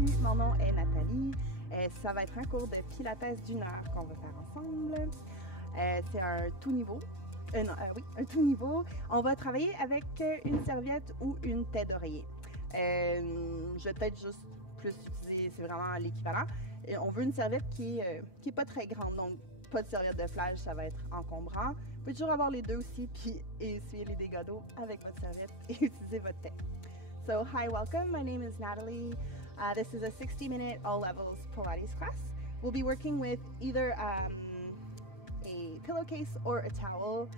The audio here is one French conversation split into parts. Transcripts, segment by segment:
bienvenue. Mon nom est Nathalie. Ça va être un cours de Pilates d'1 heure qu'on va faire ensemble. C'est un tout niveau. Un tout niveau. On va travailler avec une serviette ou une tête d'oreiller. Je vais peut-être juste plus utiliser, c'est vraiment l'équivalent. On veut une serviette qui est pas très grande, donc pas de serviette de plage, ça va être encombrant. Vous pouvez toujours avoir les deux aussi, puis essuyer les dégâts d'eau avec votre serviette et utiliser votre tête. So, hi, welcome. My name is Natalie. This is a 60-minute all levels Pilates class. We'll be working with either a pillowcase or a towel.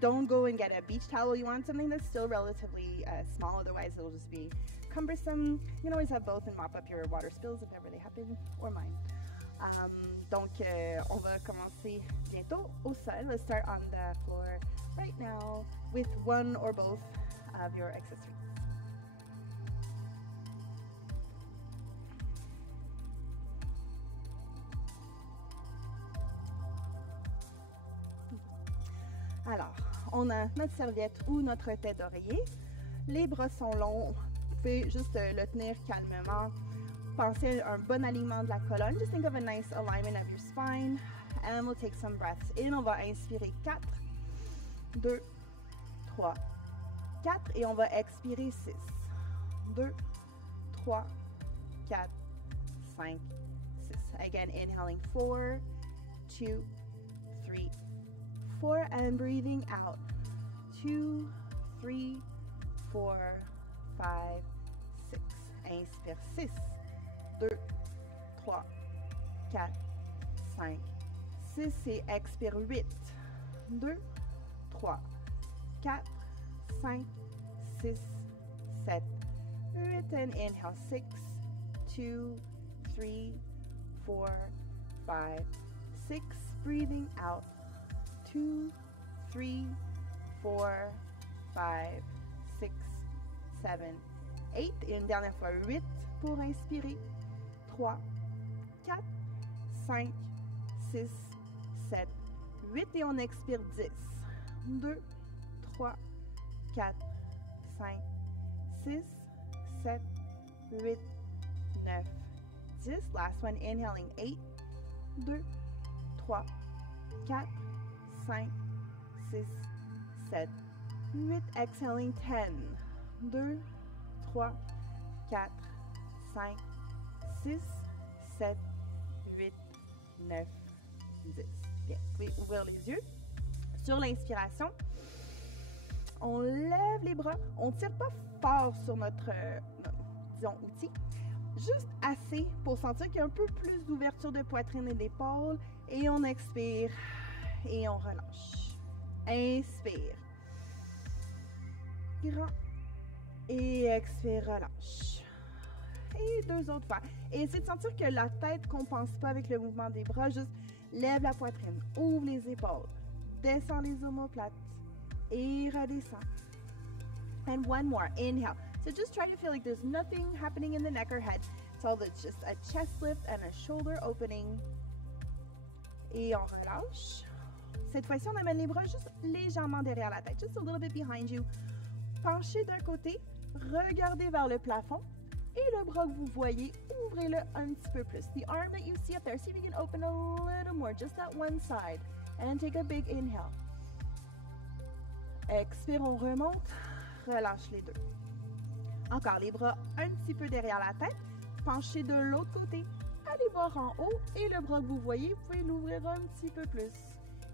Don't go and get a beach towel. You want something that's still relatively small, otherwise it'll just be cumbersome. You can always have both and mop up your water spills if ever they happen, or mine. Donc, on va commencer bientôt au sol. Let's start on the floor right now with one or both of your accessories. Alors, on a notre serviette ou notre tête d'oreiller. Les bras sont longs. Vous pouvez juste le tenir calmement. Pensez à un bon alignement de la colonne. Just think of a nice alignment of your spine. And we'll take some breaths in. On va inspirer 4, 2, 3, 4. Et on va expirer 6, 2, 3, 4, 5, 6. Again, inhaling 4, 2, 3, 4. And breathing out. 2, 3, 4, 5, 6. Inspire 6. 2, 3, 4, 5, 6 et expire 8. 2, 3, 4, 5, 6, 7, 8. And inhale 6, 2, 3, 4, 5, 6. Breathing out. 2, 3, 4, 5, 6, 7, 8. Et une dernière fois 8 pour inspirer. 3, 4, 5, 6, 7, 8 et on expire 10. 2, 3, 4, 5, 6, 7, 8, 9, 10. Last one, inhaling 8, 2, 3, 4, 5, 6, 7, 8. Exhaling 10. 2, 3, 4, 5, 6, 7, 8, 9, 10. Bien, vous pouvez ouvrir les yeux. Sur l'inspiration, on lève les bras. On ne tire pas fort sur notre disons, outil. Juste assez pour sentir qu'il y a un peu plus d'ouverture de poitrine et d'épaule. Et on expire et on relâche. Inspire. Grand. Et expire, relâche. Et 2 autres fois. Et essayez de sentir que la tête ne compense pas avec le mouvement des bras. Juste lève la poitrine, ouvre les épaules, descend les omoplates et redescend. And one more. Inhale. So just try to feel like there's nothing happening in the neck or head. So it's just a chest lift and a shoulder opening. Et on relâche. Cette fois-ci, on amène les bras juste légèrement derrière la tête. Just a little bit behind you. Penchez d'un côté. Regardez vers le plafond. Et le bras que vous voyez, ouvrez-le un petit peu plus. The arm that you see up there, see if you can open a little more, just that one side. And take a big inhale. Expire, on remonte. Relâche les deux. Encore, les bras un petit peu derrière la tête. Penchez de l'autre côté. Allez voir en haut. Et le bras que vous voyez, vous pouvez l'ouvrir un petit peu plus.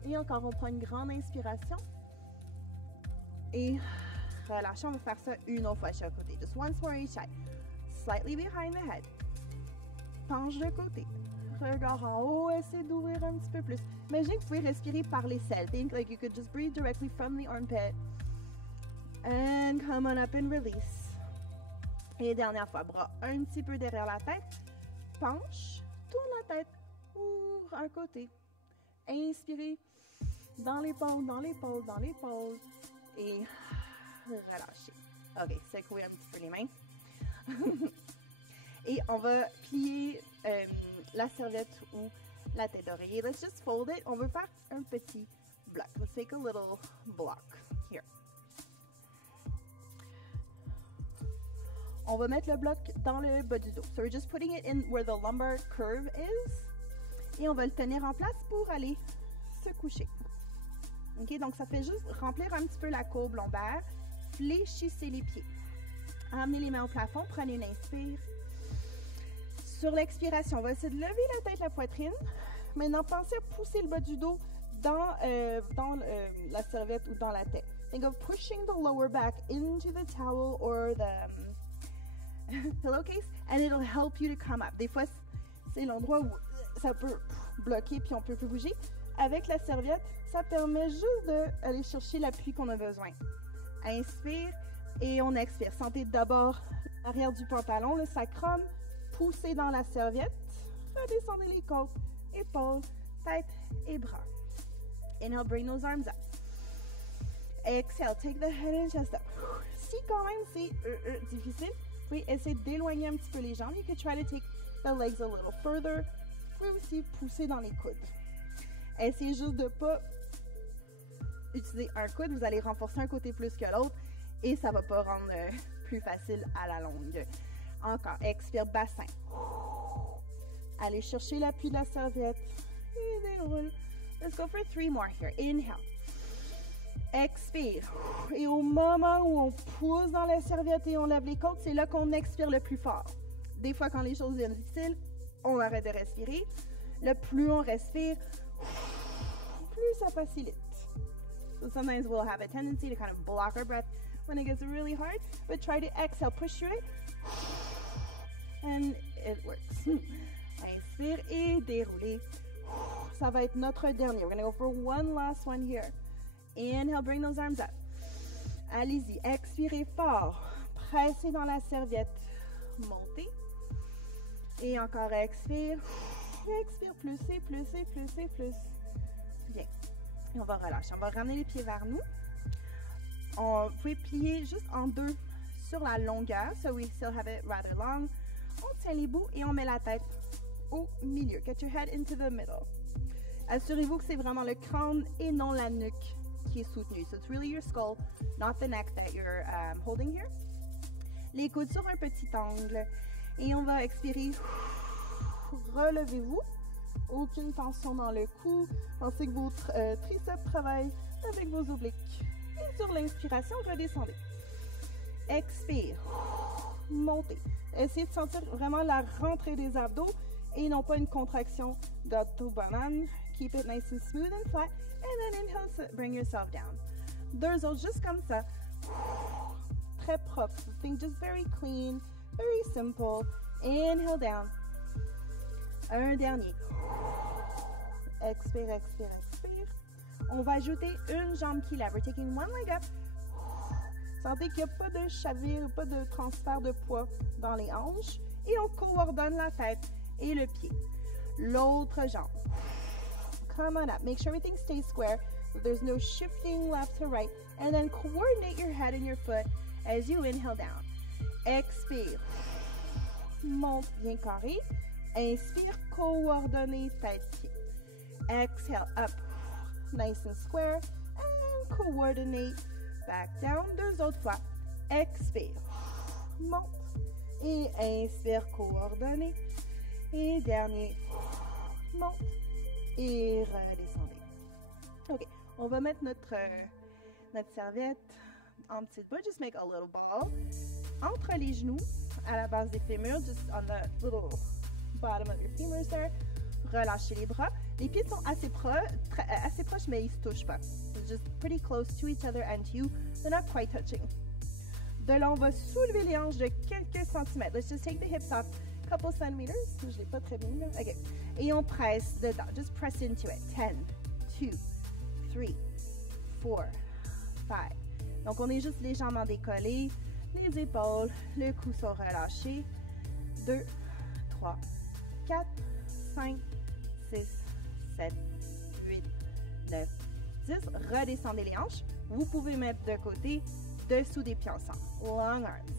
Et encore, on prend une grande inspiration. Et relâchez, on va faire ça une autre fois chaque côté. Just once more each side. Slightly behind the head. Penche de côté. Regard en haut, essayez d'ouvrir un petit peu plus. Imaginez que vous pouvez respirer par les selles. Think like you could just breathe directly from the armpit. And come on up and release. Et dernière fois, bras un petit peu derrière la tête. Penche, tourne la tête, ouvre un côté. Inspirez dans l'épaule, dans l'épaule, dans l'épaule. Et relâchez. OK, secouez un petit peu les mains. Et on va plier la serviette ou la tête d'oreiller. Let's just fold it. On veut faire un petit bloc. Let's take a little block here. on va mettre le bloc dans le bas du dos. So we're just putting it in where the lumbar curve is. Et on va le tenir en place pour aller se coucher. OK, donc ça fait juste remplir un petit peu la courbe lombaire. Fléchissez les pieds. Amenez les mains au plafond, prenez une inspire. Sur l'expiration, on va essayer de lever la tête, la poitrine. Maintenant, pensez à pousser le bas du dos dans la serviette ou dans la tête. Think of pushing the lower back into the towel or the pillowcase, and it'll help you to come up. Des fois, c'est l'endroit où ça peut bloquer puis on peut plus bouger. Avec la serviette, ça permet juste d'aller chercher l'appui qu'on a besoin. Inspire et on expire. Sentez d'abord l'arrière du pantalon, le sacrum, poussez dans la serviette. Redescendez les côtes, épaules, tête et bras. Inhale, bring those arms up. Exhale, take the head and chest up. Si quand même c'est difficile, vous pouvez essayer d'éloigner un petit peu les jambes. You can try to take the legs a little further. Vous pouvez aussi pousser dans les coudes. Essayez juste de ne pas utiliser un coude. Vous allez renforcer un côté plus que l'autre et ça ne va pas rendre plus facile à la longue. Encore, expire, bassin. Allez chercher l'appui de la serviette. Et déroule. Let's go for 3 more here. Inhale. Expire. Et au moment où on pousse dans la serviette et on lève les côtes, c'est là qu'on expire le plus fort. Des fois, quand les choses deviennent difficiles, on arrête de respirer. Le plus on respire, plus ça facilite. So sometimes we'll have a tendency to kind of block our breath when it gets really hard, but try to exhale, push through it, and it works. Inspire et déroulez. Ça va être notre dernier. We're going to go for one last one here. Inhale, bring those arms up. Allez-y, expirez fort. Pressez dans la serviette. Montez. Et encore expire. Expire, plus et plus et plus et plus. Bien. Et on va relâcher. On va ramener les pieds vers nous. Vous pouvez plier juste en deux sur la longueur. So we still have it rather long. On tient les bouts et on met la tête au milieu. Get your head into the middle. Assurez-vous que c'est vraiment le crâne et non la nuque qui est soutenu. So it's really your skull, not the neck that you're holding here. Les coudes sur un petit angle. Et on va expirer. Relevez-vous. Aucune tension dans le cou. Pensez que vos triceps travaillent avec vos obliques. Et sur l'inspiration, redescendez. Expire. Montez. Essayez de sentir vraiment la rentrée des abdos et non pas une contraction d'abdos-banane. Keep it nice and smooth and flat. And then inhale, bring yourself down. Deux autres, juste comme ça. Très propre. Think just very clean, very simple. Inhale down. Un dernier. Expire, expire, expire. On va ajouter une jambe qui lève. We're taking one leg up. Sentez qu'il n'y a pas de chavire, pas de transfert de poids dans les hanches. Et on coordonne la tête et le pied. L'autre jambe. Come on up. Make sure everything stays square. There's no shifting left to right. And then coordinate your head and your foot as you inhale down. Expire. Monte bien carré. Inspire, coordonné, tête-pied. Exhale, up. Nice and square. And coordinate. Back down. Deux autres fois. Expire. Monte. Et inspire, coordonné. Et dernier. Monte. Et redescendez. OK. On va mettre notre serviette en petite boule. Just make a little ball. Entre les genoux, à la base des fémurs, just on the little bottom of your femurs there. Relâchez les bras. Les pieds sont assez proches, mais ils se touchent pas. It's just pretty close to each other and to you. They're not quite touching. De là, on va soulever les hanches de quelques centimètres. Let's just take the hips off a couple centimeters. Je l'ai pas très bien là. OK. Et on presse dedans. Just press into it. 10, 2, 3, 4, 5. Donc, on est juste légèrement décollé. Les épaules, le cou sont relâchés. 2, 3, 4, 5, 6, 7, 8, 9, 10. Redescendez les hanches. Vous pouvez mettre de côté, dessous des pieds ensemble. Long arms.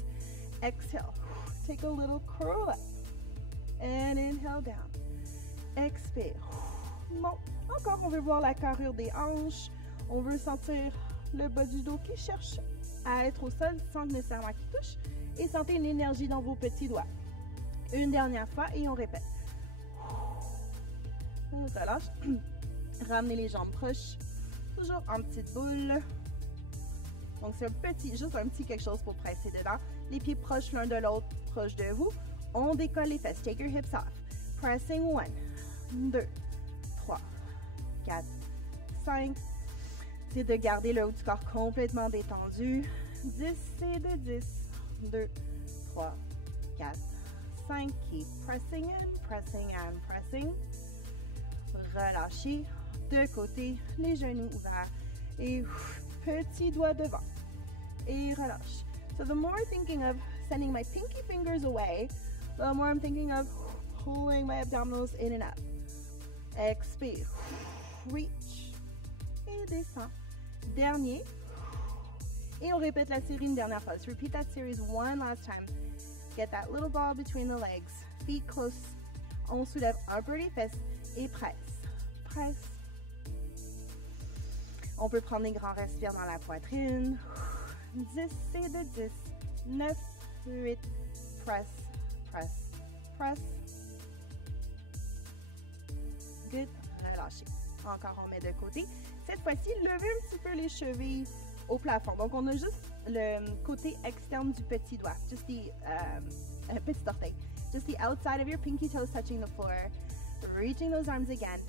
Exhale. Take a little curl up. And inhale down. Expire. Monte. Encore, on veut voir la carrure des hanches. On veut sentir le bas du dos qui cherche à être au sol sans nécessairement qu'il touche et sentez l'énergie dans vos petits doigts. Une dernière fois et on répète. On relâche. Ramenez les jambes proches. Toujours en petite boule. Donc c'est juste un petit quelque chose pour presser dedans. Les pieds proches l'un de l'autre, proches de vous. On décolle les fesses. Take your hips off. Pressing 1, 2, 3, 4, 5. C'est de garder le haut du corps complètement détendu. 10 et de 10. 2, 3, 4, 5. Keep pressing and pressing and pressing. Relâchez. De côté, les genoux ouverts. Et petit doigt devant. Et relâche. So the more I'm thinking of sending my pinky fingers away, the more I'm thinking of pulling my abdominals in and up. Expire. Reach. Et descend. Dernier. Et on répète la série une dernière fois. Let's repeat that series one last time. Get that little ball between the legs. Feet close. On soulève un peu les fesses et presse. Presse. On peut prendre des grands respires dans la poitrine. 10 et de 10. 9, 8. Press, press, press. Good. Relâchez. Encore, on met de côté. Cette fois-ci, levez un petit peu les chevilles au plafond. Donc, on a juste le côté externe du petit doigt. Just the petit orteil. Just the outside of your pinky toes touching the floor. Reaching those arms again.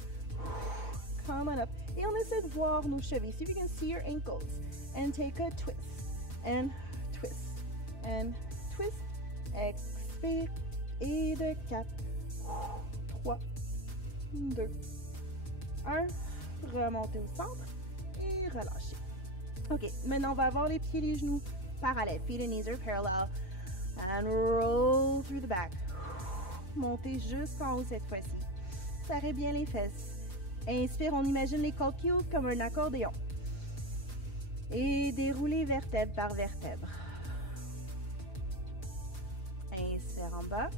Come on up. Et on essaie de voir nos chevilles. See if you can see your ankles. And take a twist. And twist. And twist. Expire. Et de 4, 3, 2, 1. Remontez au centre. Et relâchez. OK. Maintenant, on va avoir les pieds et les genoux parallèles. Feet and knees are parallel. And roll through the back. Montez jusqu'en haut cette fois-ci. Serrez bien les fesses. Inspire, on imagine les côtes qui ouvrent comme un accordéon. Et déroulez vertèbre par vertèbre. Inspire en bas.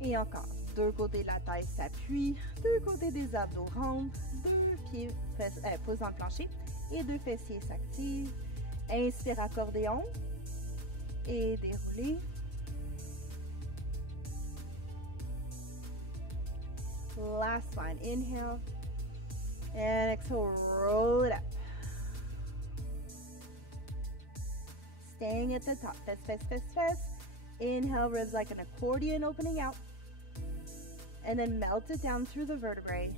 Et encore. Deux côtés de la taille s'appuient. Deux côtés des abdos rentrent. Deux pieds posent dans le plancher. Et deux fessiers s'activent. Inspire accordéon. Et déroulez. Last one, inhale, and exhale, roll it up. Staying at the top, fess, fess, fess, fess. Inhale, ribs like an accordion opening out. And then melt it down through the vertebrae.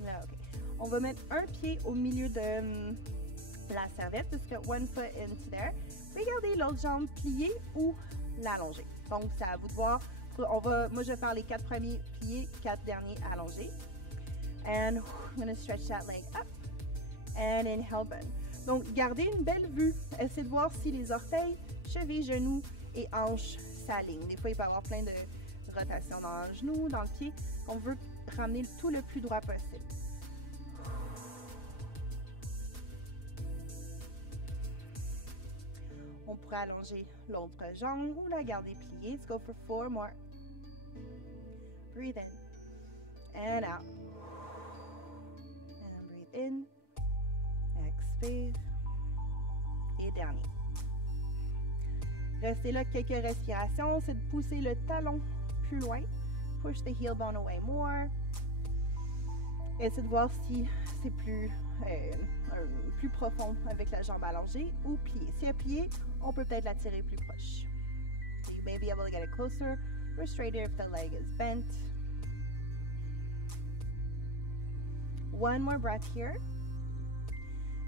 Okay. On va mettre un pied au milieu de la serviette, just get one foot into there. Regardez l'autre jambe pliée ou l'allonger. Donc, c'est à vous de voir. Moi, je vais faire les 4 premiers pliés, 4 derniers allongés. And I'm going to stretch that leg up. And inhale, bend. Donc, gardez une belle vue. Essayez de voir si les orteils, chevilles, genoux et hanches s'alignent. Des fois, il peut y avoir plein de rotations dans le genou, dans le pied. On veut ramener tout le plus droit possible. On pourrait allonger l'autre jambe ou la garder pliée. Let's go for 4 more. Breathe in and out. And breathe in. Expire. Et dernier. Restez là quelques respirations. C'est de pousser le talon plus loin. Push the heel bone away more. Essayez de voir si c'est plus profond avec la jambe allongée ou pliée. Si elle est pliée, on peut peut-être la tirer plus proche. So you may be able to get it closer or straighter if the leg is bent. One more breath here.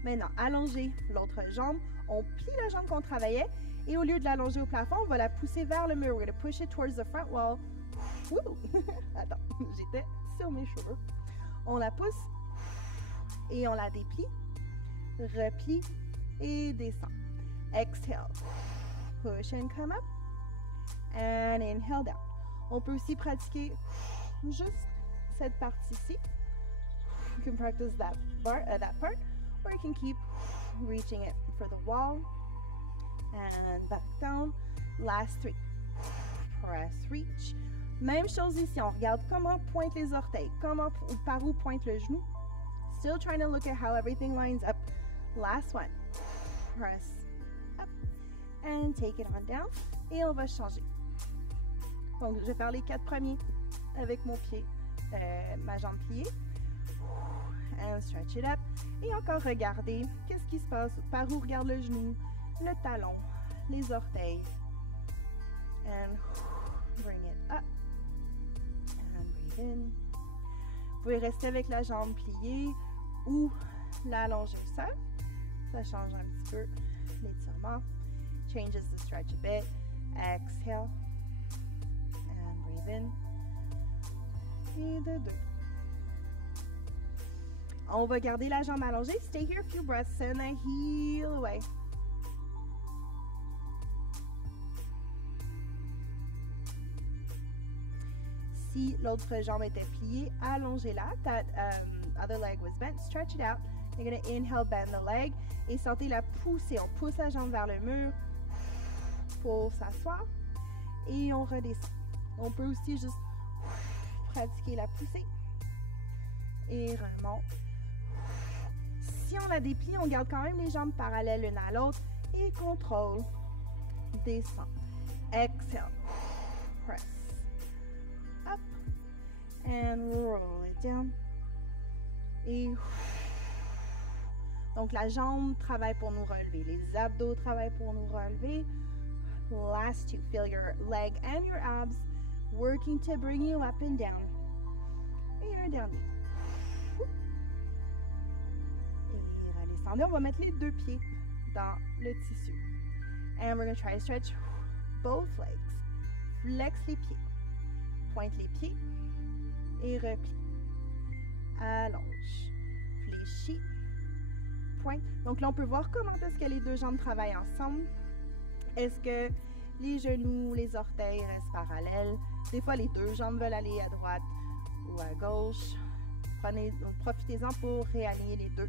Maintenant, allongez l'autre jambe. On plie la jambe qu'on travaillait et au lieu de l'allonger au plafond, on va la pousser vers le mur. We're going to push it towards the front wall. Attends, j'étais sur mes cheveux. On la pousse et on la déplie, replie et descend. Exhale, push and come up, and inhale down. On peut aussi pratiquer juste cette partie-ci. You can practice that part, or you can keep reaching it for the wall, and back down. Last 3. Press, reach. Même chose ici, on regarde comment pointent les orteils, par où pointe le genou. Still trying to look at how everything lines up. Last one. Press up and take it on down. Et on va changer. Donc, je vais faire les 4 premiers avec mon pied, ma jambe pliée. And stretch it up. Et encore regarder qu'est-ce qui se passe, par où regarde le genou, le talon, les orteils. And bring it up. And breathe in. Vous pouvez rester avec la jambe pliée ou l'allonger au sol. Ça change un petit peu l'étirement. Changes the stretch a bit. Exhale. And breathe in. Et de 2. On va garder la jambe allongée. Stay here a few breaths and then heel away. Si l'autre jambe était pliée, allongez-la. That other leg was bent. Stretch it out. You're going to inhale, bend the leg. Et sentez la pousser. On pousse la jambe vers le mur pour s'asseoir. Et on redescend. On peut aussi juste pratiquer la poussée. Et remonte. Si on a des plis, on garde quand même les jambes parallèles l'une à l'autre. Et contrôle. Descend. Exhale. Press. Up. And roll it down. Et donc la jambe travaille pour nous relever. Les abdos travaillent pour nous relever. Last two. Feel your leg and your abs working to bring you up and down. Et un dernier. Et redescendez. On va mettre les 2 pieds dans le tissu. And we're going to try to stretch both legs. Flex les pieds. Pointe les pieds. Et replie. Allonge. Fléchis. Pointe. Donc là, on peut voir comment est-ce que les 2 jambes travaillent ensemble. Est-ce que les genoux, les orteils restent parallèles? Des fois, les 2 jambes veulent aller à droite ou à gauche. Profitez-en pour réaligner les 2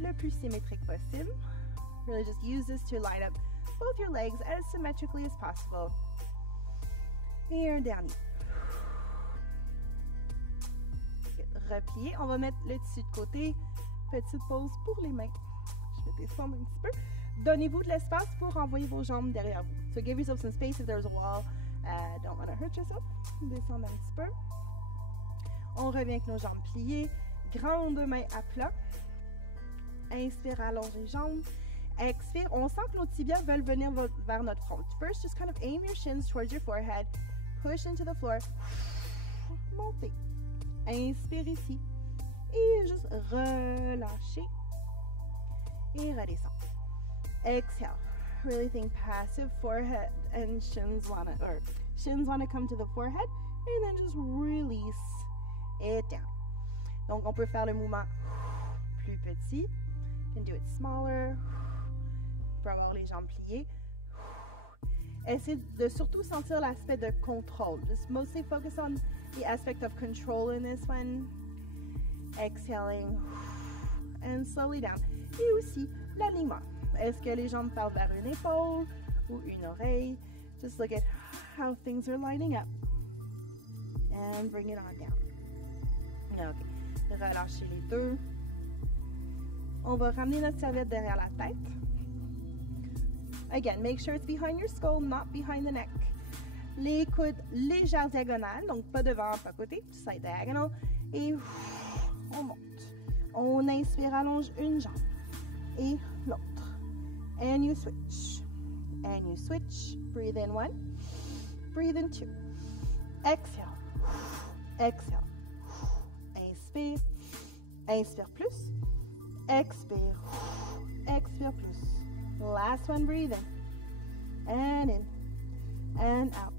le plus symétrique possible. Really just use this to line up both your legs as symmetrically as possible. Et un dernier. Replier. On va mettre le tissu de côté. Petite pause pour les mains. Je vais descendre un petit peu. Donnez-vous de l'espace pour envoyer vos jambes derrière vous. So give yourself some space if there's a wall. Don't want to hurt yourself. Descendre un petit peu. On revient avec nos jambes pliées. Grande main à plat. Inspire, allonge les jambes. Expire. On sent que nos tibias veulent venir vers notre front. First, just kind of aim your shins towards your forehead. Push into the floor. Montez. Inspire ici. Et juste relâcher. Et redescendre. Exhale. Really think passive forehead and shins wanna come to the forehead. And then just release it down. Donc, on peut faire le mouvement plus petit. You can do it smaller. On peut avoir les jambes pliées. Essayez de surtout sentir l'aspect de contrôle. Just mostly focus on the aspect of control in this one. Exhaling. And slowly down. Et aussi, l'alignement. Est-ce que les jambes partent vers une épaule ou une oreille? Just look at how things are lining up. And bring it on down. OK. Relâchez les 2. On va ramener notre serviette derrière la tête. Again, make sure it's behind your skull, not behind the neck. Les coudes légères diagonales, donc pas devant, pas à côté, side diagonal. Et on monte. On inspire, allonge une jambe et l'autre. And you switch. And you switch. Breathe in 1. Breathe in 2. Exhale. Exhale. Inspire. Inspire plus. Expire. Expire plus. Last one, breathe in. And in. And out.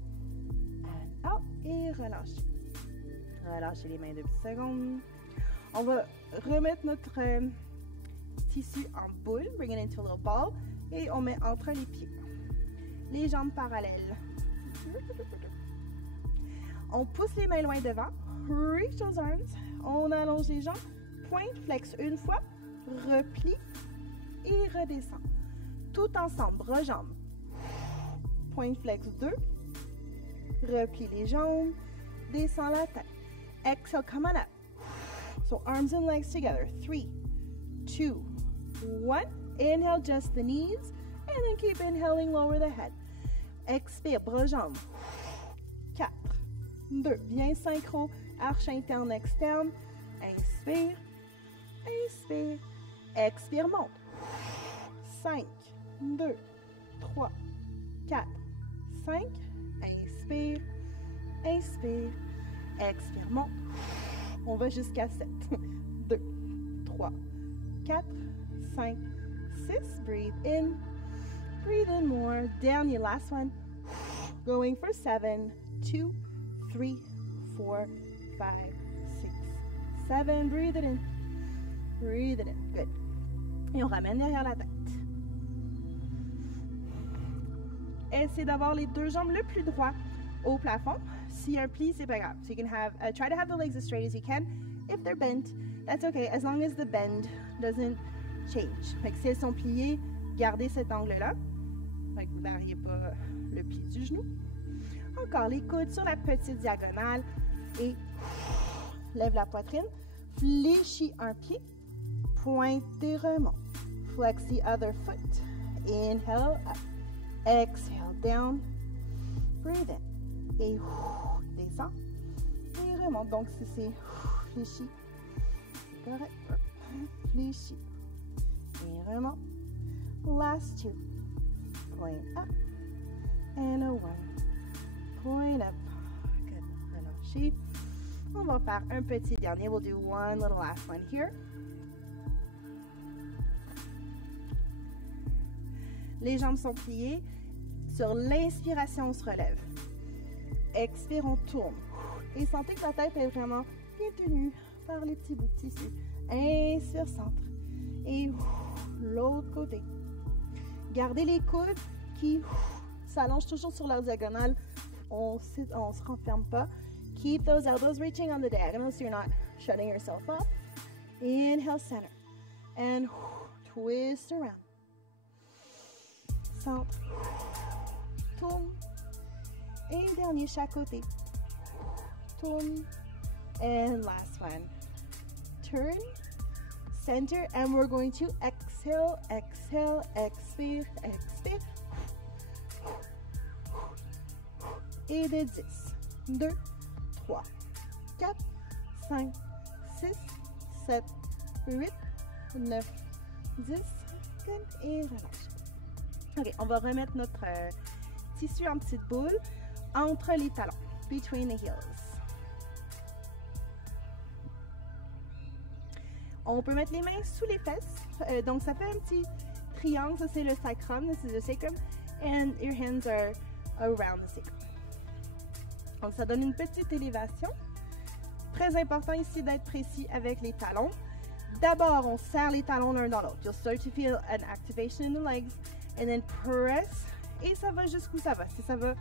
And out. Et relâchez. Relâchez les mains 2 petites secondes. On va remettre notre tissu en boule. Bring it into a little ball. Et on met entre les pieds. Les jambes parallèles. On pousse les mains loin devant. Reach those arms. On allonge les jambes. Pointe, flex une fois. Replie. Et redescend. Tout ensemble, bras, jambes. Pointe, flex 2. Replie les jambes. Descend la tête. Exhale, come on up. So arms and legs together. 3, 2, 1. Inhale, just the knees. And then keep inhaling, lower the head. Expire, bras jambes. 4, 2. Bien synchro. Arche interne, externe. Inspire. Inspire. Expire, monte. 5, 2, 3, 4, 5. Inspire. Inspire. Expire, monte. On va jusqu'à 7. 2, 3, 4, 5, 6. Breathe in. Breathe in more. Dernier, last one. Going for 7, 2, 3, 4, 5, 6, 7. Breathe it in. Breathe it in. Good. Et on ramène derrière la tête. Essayez d'avoir les deux jambes le plus droit au plafond. S'il y a un pli, c'est pas grave. So you can have, try to have the legs as straight as you can. If they're bent, that's okay, as long as the bend doesn't change. Fait que si elles sont pliées, gardez cet angle-là. Fait que vous ne variez pas le pli du genou. Encore les coudes sur la petite diagonale et lève la poitrine. Fléchis un pied. Pointe et remonte. Flex the other foot. Inhale up. Exhale down. Breathe in. Et descend. Et remonte. Donc, si c'est fléchi, correct. Fléchi. Et remonte. Last 2. Point up. And a 1. Point up. Good. Relâchez. On va faire un petit dernier. We'll do one little last one here. Les jambes sont pliées. Sur l'inspiration, on se relève. Expire, on tourne. Et sentez que la tête est vraiment bien tenue par les petits bouts de tissu. Inspire, centre. Et l'autre côté. Gardez les coudes qui s'allongent toujours sur leur diagonale. On ne se renferme pas. Keep those elbows reaching on the diagonal so you're not shutting yourself off. Inhale, center. And twist around. Centre. Tourne. Et dernier, chaque côté. Tourne. And last one. Turn. Center. And we're going to exhale, exhale, expire, expire. Et de 10. 2, 3, 4, 5, 6, 7, 8, 9, 10. Et relâche. OK, on va remettre notre tissu en petite boule entre les talons. Between the heels. On peut mettre les mains sous les fesses. Donc, ça fait un petit triangle. Ça, c'est le sacrum. This is the sacrum. And your hands are around the sacrum. Donc, ça donne une petite élévation. Très important ici d'être précis avec les talons. D'abord, on serre les talons l'un dans l'autre. You'll start to feel an activation in the legs. And then press. Et ça va jusqu'où ça va. Si ça va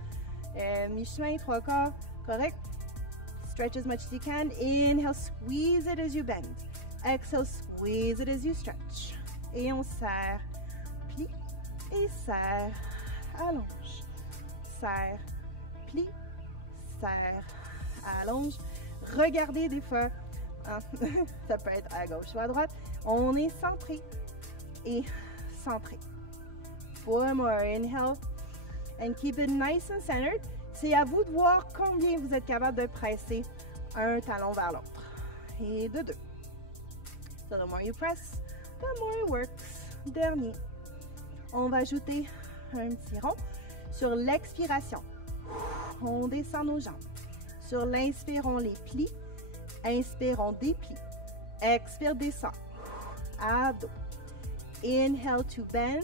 mi-chemin, 3/4, correct. Stretch as much as you can. Inhale, squeeze it as you bend. Exhale, squeeze it as you stretch. Et on serre, plie, et serre, allonge. Serre, plie, serre, allonge. Regardez des fois, hein, ça peut être à gauche ou à droite. On est centré et centré. 4 more. Inhale. And keep it nice and centered. C'est à vous de voir combien vous êtes capable de presser un talon vers l'autre. Et de 2. So the more you press, the more it works. Dernier. On va ajouter un petit rond. Sur l'expiration, on descend nos jambes. Sur l'inspire, on les plie. Inspire, on déplie. Expire, descend. À dos. Inhale to bend.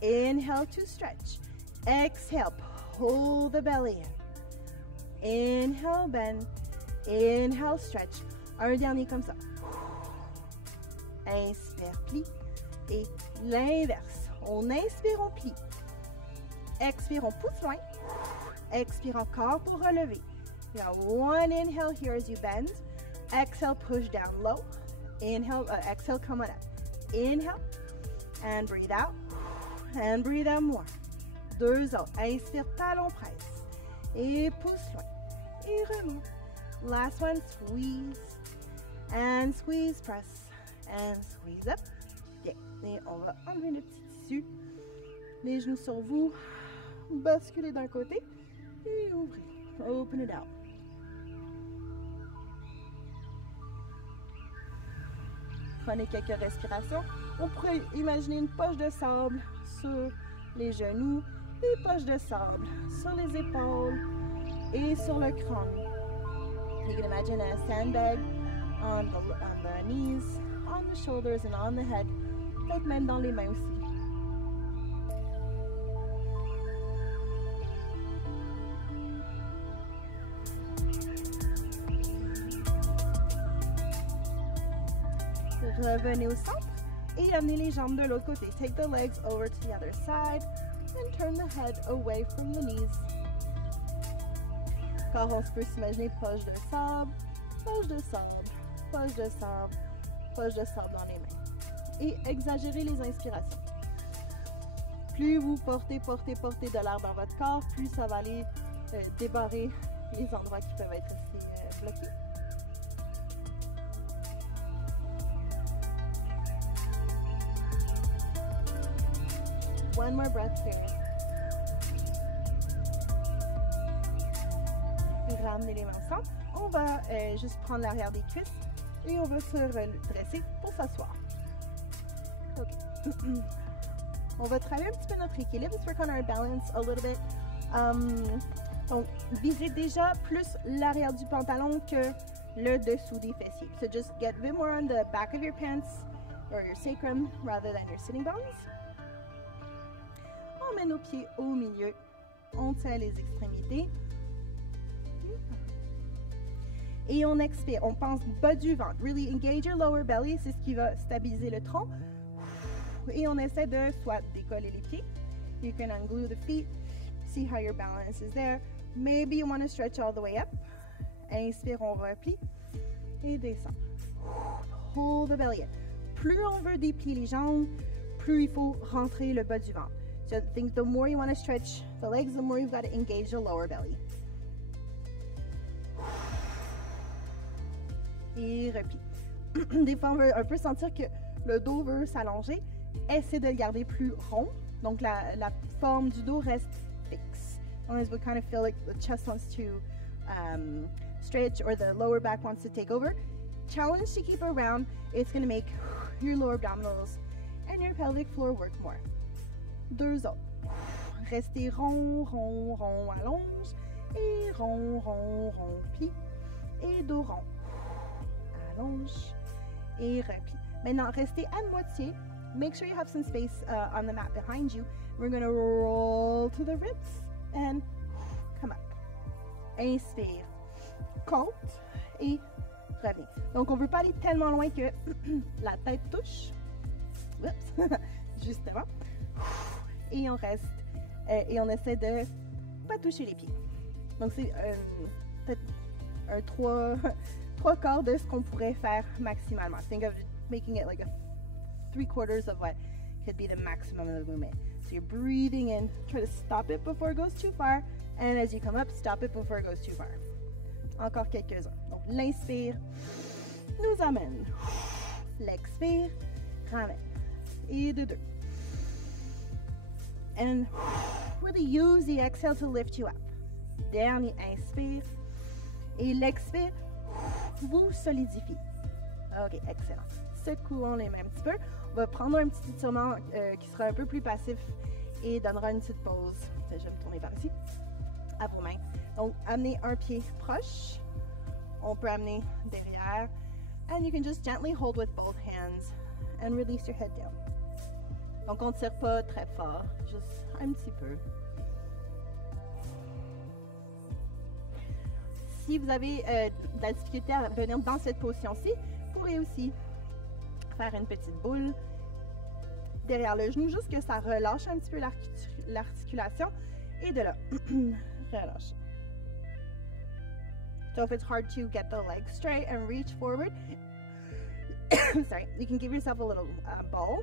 Inhale to stretch. Exhale, pull the belly in. Inhale, bend. Inhale, stretch. Un dernier comme ça. Inspire, plie. Et l'inverse. On inspire, on plie. Expire, on pousse loin. Expire encore pour relever. You got one inhale here as you bend. Exhale, push down low. Inhale, exhale, come on up. Inhale, and breathe out. And breathe out more. 2 autres. Inspire, talon presse. Et pousse loin. Et remonte. Last one, squeeze. And and squeeze, press, and squeeze up. Bien, et on va enlever le petit tissu. Les genoux sur vous, basculez d'un côté et ouvrez. Open it out. Prenez quelques respirations. On pourrait imaginer une poche de sable sur les genoux, des poches de sable sur les épaules et sur le crâne. You can imagine a sandbag on the knees, on the shoulders and on the head. Peut-être même dans les mains aussi. Revenez au centre et amenez les jambes de l'autre côté. Take the legs over to the other side and turn the head away from the knees. Encore, on peut s'imaginer poche de sable, poche de sable, poche de sable, poche de sable dans les mains. Et exagérez les inspirations. Plus vous portez de l'air dans votre corps, plus ça va aller débarrer les endroits qui peuvent être assez bloqués. One more breath here. Ramenez les mains au centre. On va juste prendre l'arrière des cuisses et on va se redresser pour s'asseoir. OK. On va travailler un petit peu notre équilibre. Let's work on our balance a little bit. Donc, visez déjà plus l'arrière du pantalon que le dessous des fessiers. So just get a bit more on the back of your pants or your sacrum rather than your sitting bones. On met nos pieds au milieu. On tient les extrémités. Et on expire. On pense bas du ventre. Really engage your lower belly. C'est ce qui va stabiliser le tronc. Et on essaie de soit décoller les pieds. You can unglue the feet. See how your balance is there. Maybe you want to stretch all the way up. Inspire, on replie. Et descend. Hold the belly in. Plus on veut déplier les jambes, plus il faut rentrer le bas du ventre. So I think the more you want to stretch the legs, the more you've got to engage the lower belly. Et replie. Des fois, on veut un peu sentir que le dos veut s'allonger. Essayez de le garder plus rond. Donc, la forme du dos reste fixe. Otherwise, we kind of feel like the chest wants to stretch or the lower back wants to take over. Challenge to keep it round. It's going to make your lower abdominals and your pelvic floor work more. Deux autres. Restez rond, rond, rond, allonge. Et rond, rond, rond, plie. Et dos rond. Allonge. Et replie. Maintenant, restez à moitié. Make sure you have some space on the mat behind you. We're going to roll to the ribs and come up. Inspire. Côte et revenez. Donc, on ne veut pas aller tellement loin que la tête touche. Oups. Justement. Et on reste et on essaie de pas toucher les pieds. Donc, c'est peut-être un trois quarts de ce qu'on pourrait faire maximalement. Think of making it like a 3/4 of what could be the maximum of the movement. So you're breathing in, try to stop it before it goes too far, and as you come up, stop it before it goes too far. Encore quelques-uns. Donc, l'inspire nous amène. L'expire ramène. Et de deux. And really use the exhale to lift you up. Dernier inspire. Et l'expire vous solidifie. OK, excellent. Secouons les mains un petit peu. On va prendre un petit étirement qui sera un peu plus passif et donnera une petite pause. Je vais me tourner par ici. À vos mains. Donc, amenez un pied proche. On peut amener derrière. And you can just gently hold with both hands and release your head down. Donc, on ne tire pas très fort, juste un petit peu. Si vous avez de la difficulté à venir dans cette position-ci, vous pourrez aussi faire une petite boule derrière le genou, juste que ça relâche un petit peu l'articulation. Et de là, relâche. So if it's hard to get the legs straight and reach forward, sorry, you can give yourself a little ball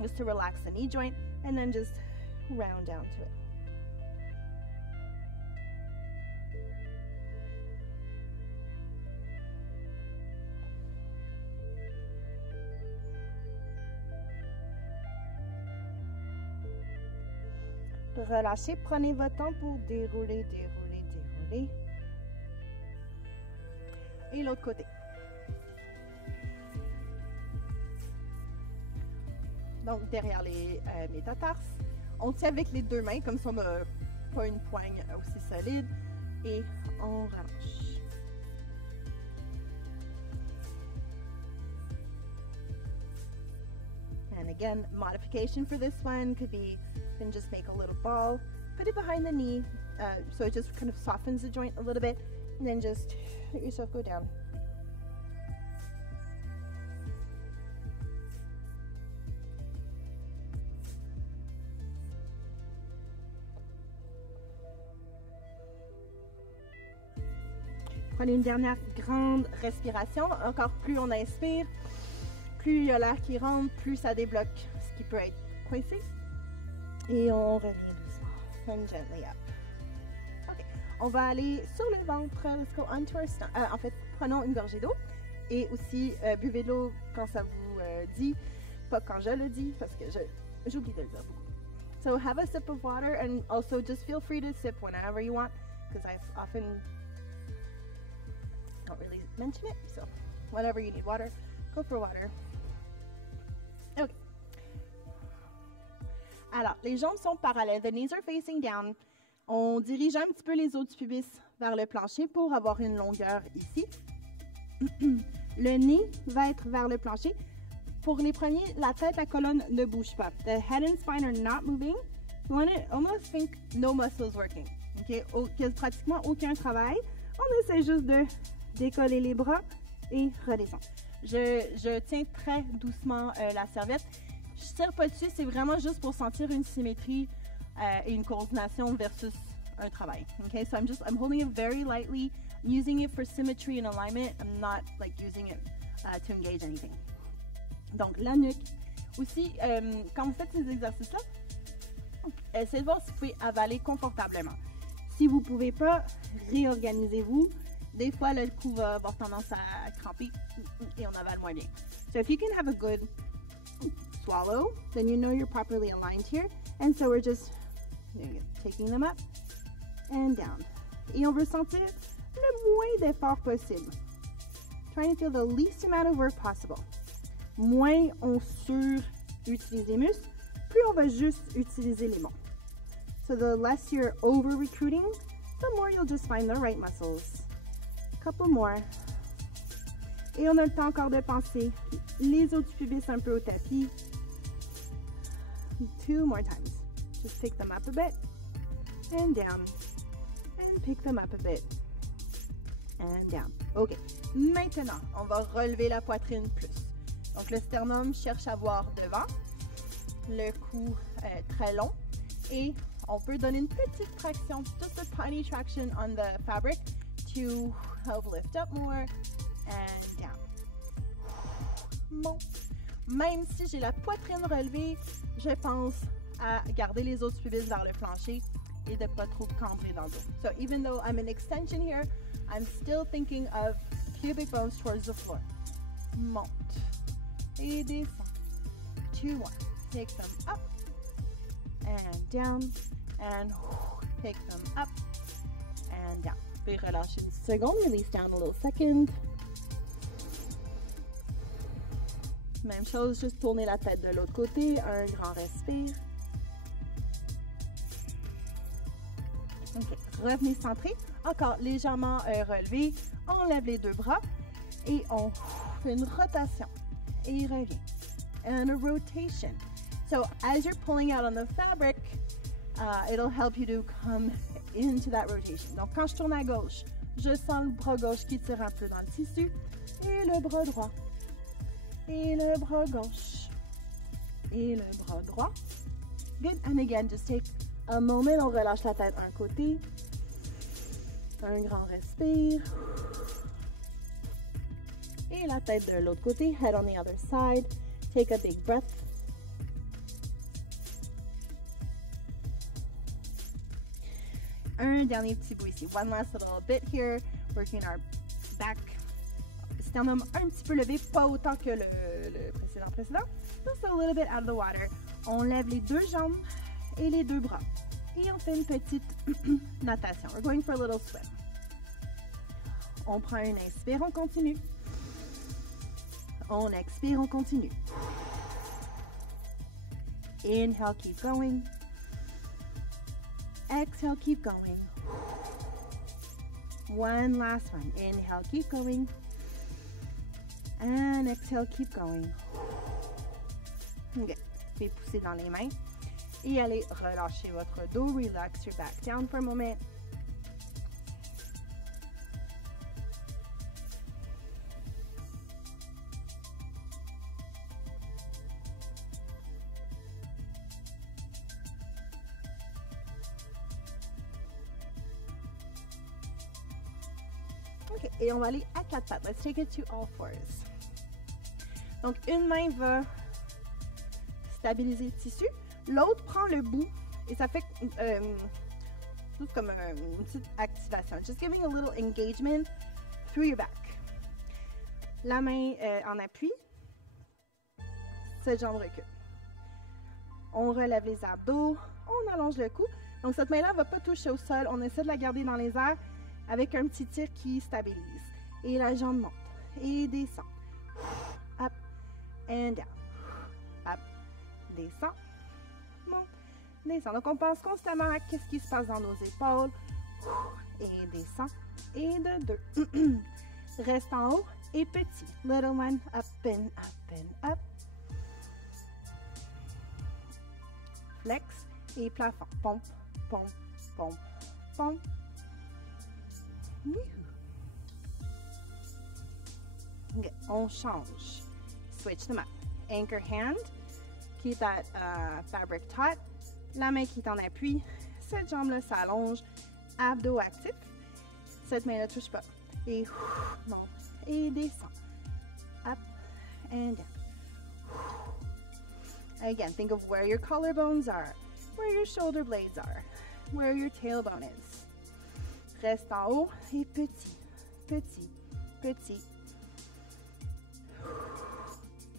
just to relax the knee joint and then just round down to it. Relâchez, prenez votre temps pour dérouler, dérouler, dérouler. Et l'autre côté. Donc, derrière les métatarses. On tient avec les deux mains, comme ça on n'a pas une poigne aussi solide. Et on relâche. And again, modification for this one could be, you can just make a little ball, put it behind the knee, so it just kind of softens the joint a little bit, and then just let yourself go down. Prenez une dernière grande respiration. Encore plus on inspire, plus il y a l'air qui rentre, plus ça débloque ce qui peut être coincé. Et on revient doucement. Come gently up. OK. On va aller sur le ventre. Let's go onto our stomach. En fait, prenons une gorgée d'eau. Et aussi, buvez de l'eau quand ça vous dit, pas quand je le dis, parce que j'oublie de le dire beaucoup. So have a sip of water and also just feel free to sip whenever you want, because I often don't really mention it. So whenever you need water, go for water. OK. Alors, les jambes sont parallèles. The knees are facing down. On dirige un petit peu les os du pubis vers le plancher pour avoir une longueur ici. Le nez va être vers le plancher. Pour les premiers, la tête, la colonne ne bouge pas. The head and spine are not moving. You want to almost think no muscles working. Okay? Pratiquement aucun travail. On essaie juste de décoller les bras et redescendre. Je tiens très doucement la serviette. Je ne tire pas dessus, c'est vraiment juste pour sentir une symétrie et une coordination versus un travail. Okay, so I'm holding it very lightly, using it for symmetry and alignment. I'm not like using it to engage anything. Donc la nuque. Aussi, quand vous faites ces exercices-là, essayez de voir si vous pouvez avaler confortablement. Si vous ne pouvez pas, réorganisez-vous. Des fois, le cou va avoir tendance à cramper et on avale moins bien. So if you can have a good swallow, then you know you're properly aligned here. And so we're just taking them up and down. Et on veut sentir le moins d'effort possible. Trying to feel the least amount of work possible. Moins on surutilise les muscles, plus on va juste utiliser les bons. So the less you're over-recruiting, the more you'll just find the right muscles. Couple more. Et on a le temps encore de penser les os du pubis un peu au tapis. 2 more times. Just pick them up a bit and down and pick them up a bit and down. OK. Maintenant, on va relever la poitrine plus. Donc, le sternum cherche à voir devant. Le cou très long. Et on peut donner une petite traction, just a tiny traction on the fabric to help lift up more and down. Bon. Même si j'ai la poitrine relevée, je pense à garder les os du pubis vers le plancher et de ne pas trop cambrer dans le dos. So even though I'm in extension here, I'm still thinking of pubic bones towards the floor. Monte et descend. 2 more. Take them up and down and pick them up and down. Puis relâcher une seconde, release down a little second. Même chose, juste tourner la tête de l'autre côté, un grand respire. OK, revenez centré, encore légèrement relevé, on lève les 2 bras et on fait une rotation et revient. And a rotation. So as you're pulling out on the fabric, it'll help you to come into that rotation. Donc quand je tourne à gauche, je sens le bras gauche qui tire un peu dans le tissu et le bras droit. Et le bras gauche. Et le bras droit. Good. And again, just take a moment. On relâche la tête d'un côté. Un grand respire. Et la tête de l'autre côté. Head on the other side. Take a big breath. Un dernier petit bout ici. One last little bit here. Working our back. Sternum un petit peu levé, pas autant que le précédent. Just a little bit out of the water. On lève les 2 jambes et les 2 bras. Et on fait une petite natation. We're going for a little swim. On prend une inspire, on continue. On expire, on continue. Inhale, keep going. Exhale, keep going. One last one. Inhale, keep going. And exhale, keep going. Okay. Vous pouvez pousser dans les mains. Et allez relâcher votre dos. Relax your back down for a moment. OK, et on va aller à quatre pattes. Let's take it to all fours. Donc, une main va stabiliser le tissu. L'autre prend le bout et ça fait juste comme une petite activation. Just giving a little engagement through your back. La main en appui. Cette jambe recule. On relève les abdos. On allonge le cou. Donc, cette main-là ne va pas toucher au sol. On essaie de la garder dans les airs avec un petit tir qui stabilise. Et la jambe monte et descend. Up and down. Up, descend, monte, descend. Donc, on pense constamment à ce qui se passe dans nos épaules. Et descend. Et de deux. Reste en haut et petit. Little one, up and up and up. Flex et plafond. Pompe, pompe, pompe, pompe. Okay, on change. Switch them up. Anchor hand. Keep that fabric taut. La main qui est en appui. Cette jambe-là s'allonge. Abdos actifs. Cette main ne touche pas. Et monte. Et descend. Up and down. Again, think of where your collarbones are. Where your shoulder blades are. Where your tailbone is. Reste en haut et petit, petit, petit.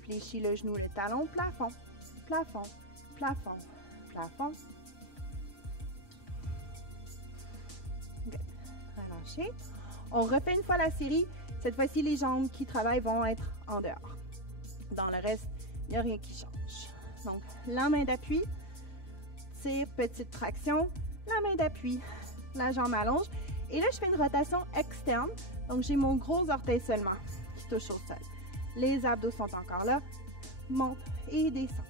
Fléchis le genou, le talon, plafond, plafond, plafond, plafond. Good. Relâchez. On refait une fois la série. Cette fois-ci, les jambes qui travaillent vont être en dehors. Dans le reste, il n'y a rien qui change. Donc, la main d'appui, tire, petite traction. La main d'appui, la jambe allonge. Et là, je fais une rotation externe. Donc, j'ai mon gros orteil seulement qui touche au sol. Les abdos sont encore là. Monte et descend.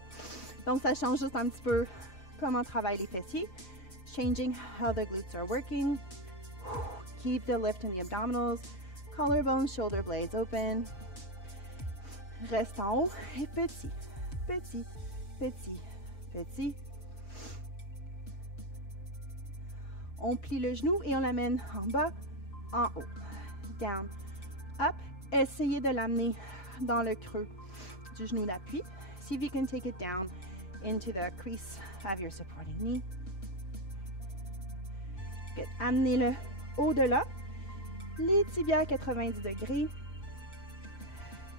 Donc, ça change juste un petit peu comment travaillent les fessiers. Changing how the glutes are working. Keep the lift in the abdominals. Collarbones, shoulder blades open. Reste en haut et petit, petit, petit, petit. On plie le genou et on l'amène en bas, en haut. Down, up. Essayez de l'amener dans le creux du genou d'appui. See if you can take it down into the crease of your supporting knee. Good. Amenez-le au-delà. Les tibias à 90 degrés.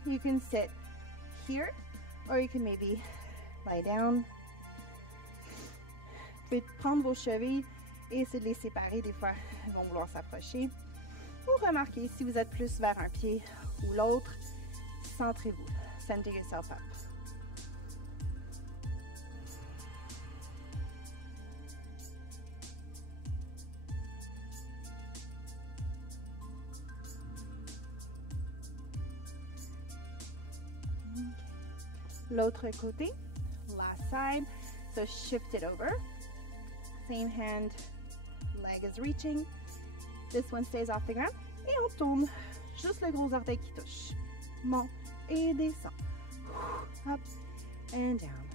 You can sit here or you can maybe lie down. Vous pouvez prendre vos chevilles et essayer de les séparer. Des fois, ils vont vouloir s'approcher. Ou remarquez si vous êtes plus vers un pied ou l'autre, centrez-vous. Center yourself up. L'autre côté, last side. So shift it over. Same hand, leg is reaching. This one stays off the ground. Et on tourne. Juste le gros orteil qui touche. Monte et descend. Up and down.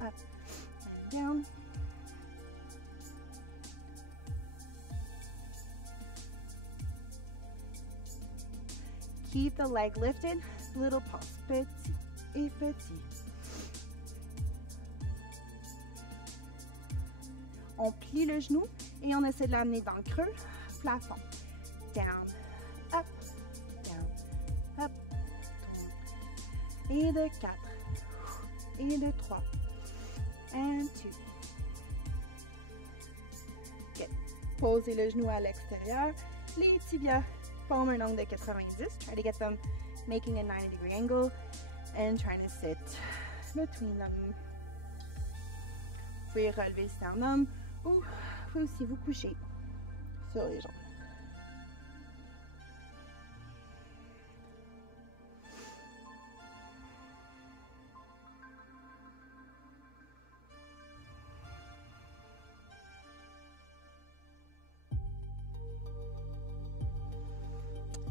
Up and down. Keep the leg lifted. Little pulse. Petit et petit. On plie le genou et on essaie de l'amener dans le creux. Plafond. Down. Up. Down. Up. Tourne. Et de 4. Et de 3. And 2. Posez le genou à l'extérieur. Les tibias forment un angle de 90. Try to get them making a 90-degree angle and trying to sit between them. Vous pouvez relever le sternum ou vous pouvez aussi vous coucher sur les jambes.